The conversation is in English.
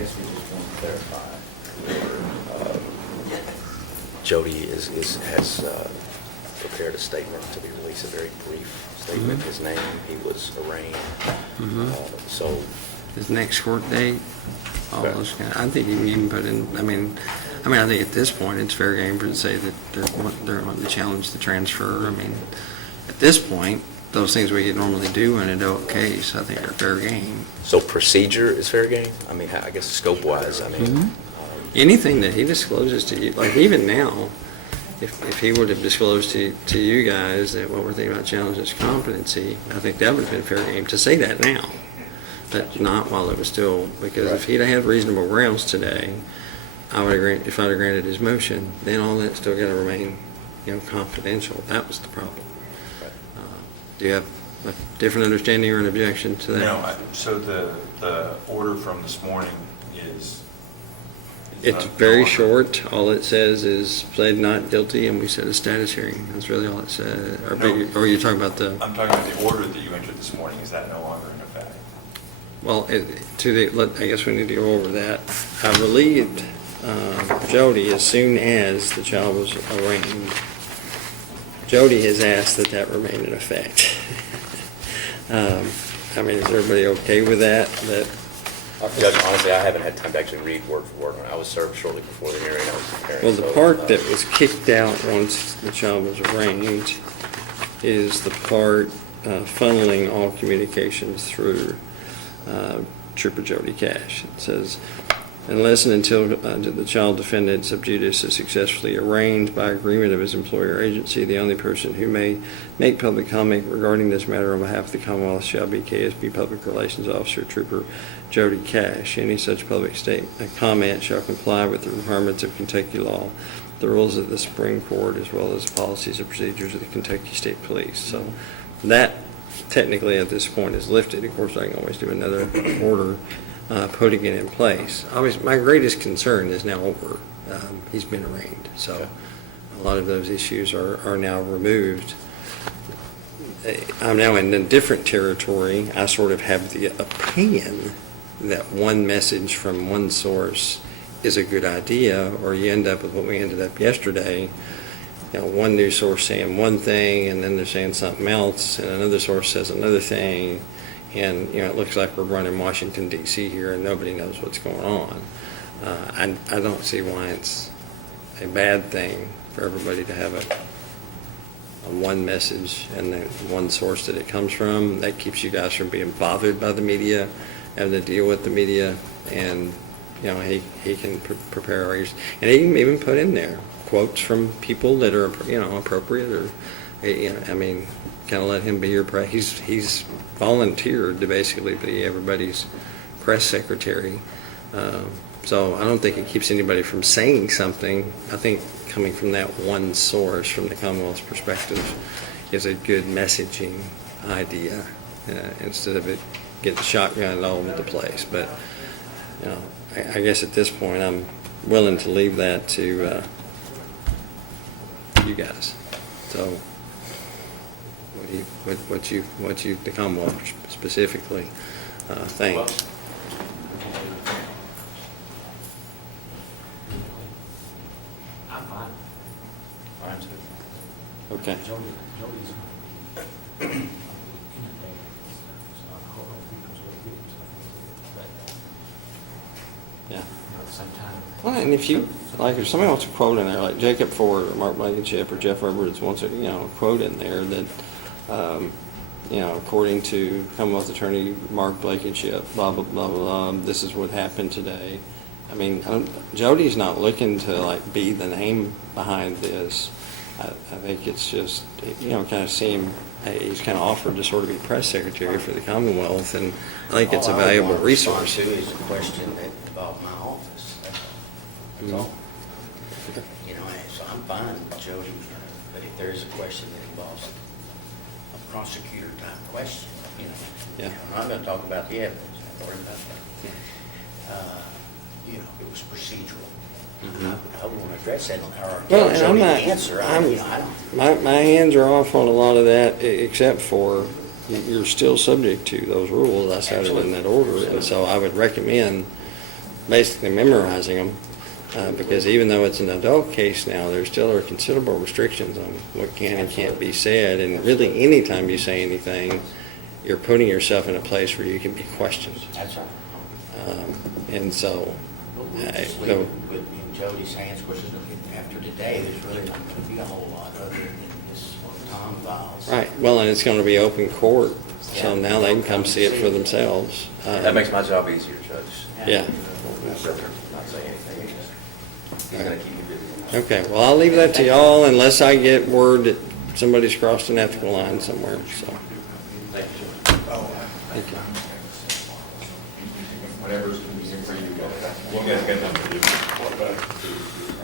guess we just want to clarify. Jody has prepared a statement to be released, a very brief statement. His name, he was arraigned. So His next court date, all Okay. those kind. I think you can even put in. I mean, I think at this point it's fair game for to say that they're wanting to challenge the transfer. I mean, at this point, those things we could normally do in an adult case, I think are fair game. So procedure is fair game? I mean, I guess scope-wise, I mean, Anything that he discloses to you, like even now, if he would have disclosed to you guys that what we're thinking about challenging is competency, I think that would have been fair game to say that now, but not while it was still, because if he'd had reasonable grounds today, I would agree, if I'd have granted his motion, then all that still got to remain, confidential. That was the problem. Do you have a different understanding or an objection to that? No, so the order from this morning is... It's very short. All it says is pled not guilty, and we set a status hearing. That's really all it says. Or are you talking about the? I'm talking about the order that you entered this morning. Is that no longer in effect? Well, I guess we need to go over that. I relieved Jody as soon as the child was arraigned. Jody has asked that remain in effect. I mean, is everybody okay with that? Judge, honestly, I haven't had time to actually read word for word. I was served shortly before the hearing. I was preparing. Well, the part that was kicked out once the child was arraigned is the part funneling all communications through Trooper Jody Cash. It says, unless and until the child defendant sub judice is successfully arraigned by agreement of his employer or agency, the only person who may make public comment regarding this matter on behalf of the Commonwealth shall be KSB Public Relations Officer Trooper Jody Cash. Any such public comment shall comply with the requirements of Kentucky law, the rules of the Supreme Court, as well as policies and procedures of the Kentucky State Police. So that technically at this point is lifted. Of course, I can always do another order putting it in place. Obviously, my greatest concern is now over. He's been arraigned, so a lot of those issues are now removed. I'm now in a different territory. I sort of have the opinion that one message from one source is a good idea, or you end up with what we ended up yesterday. One news source saying one thing, and then they're saying something else, and another source says another thing, and it looks like we're running Washington, D.C. here, and nobody knows what's going on. I don't see why it's a bad thing for everybody to have a one message and the one source that it comes from. That keeps you guys from being bothered by the media, having to deal with the media, and he can prepare arguments, and he can even put in there quotes from people that are appropriate, or I mean, kind of let him be your press. He's volunteered to basically be everybody's press secretary. So I don't think it keeps anybody from saying something. I think coming from that one source, from the Commonwealth's perspective, is a good messaging idea, instead of it getting shotgunned all over the place. But I guess at this point I'm willing to leave that to you guys. So what you the Commonwealth specifically think. I'm fine. Fine, too. Okay. Jody's Yeah. at the same time. Well, and if somebody wants a quote in there, like Jacob Ford or Mark Blankenship or Jeff Edwards wants a quote in there that according to Commonwealth Attorney Mark Blankenship, blah blah blah blah, this is what happened today. I mean, Jody's not looking to be the name behind this. I think it's just kind of seem he's kind of offered to sort of be press secretary for the Commonwealth, and I think it's a valuable resource. All I would want to is a question that involved my office. That's all. So I'm fine with Jody, but if there is a question that involves a prosecutor type question, Yeah. I'm not going to talk about the evidence. Don't worry about that. It was procedural. I want to address that. Well, and I'm not. Answer. I don't. My hands are off on a lot of that, except for you're still subject to those rules I cited in that order, and so I would recommend basically memorizing them, because even though it's an adult case now, there still are considerable restrictions on what can and can't be said, and really, anytime you say anything, you're putting yourself in a place where you can be questioned. That's right. And so, We'll just leave it in Jody's hands. Of course, after today, there's really not going to be a whole lot other than this what Tom files. right, well, and it's going to be open court, so Yeah. now they can come see it for themselves. That makes my job easier, Judge. Yeah. Not saying anything. He's going to keep you busy. Okay, well, I'll leave that to y'all unless I get word that somebody's crossed an ethical line somewhere, so. Thank you. Thank you. Whatever's convenient for you guys. You guys got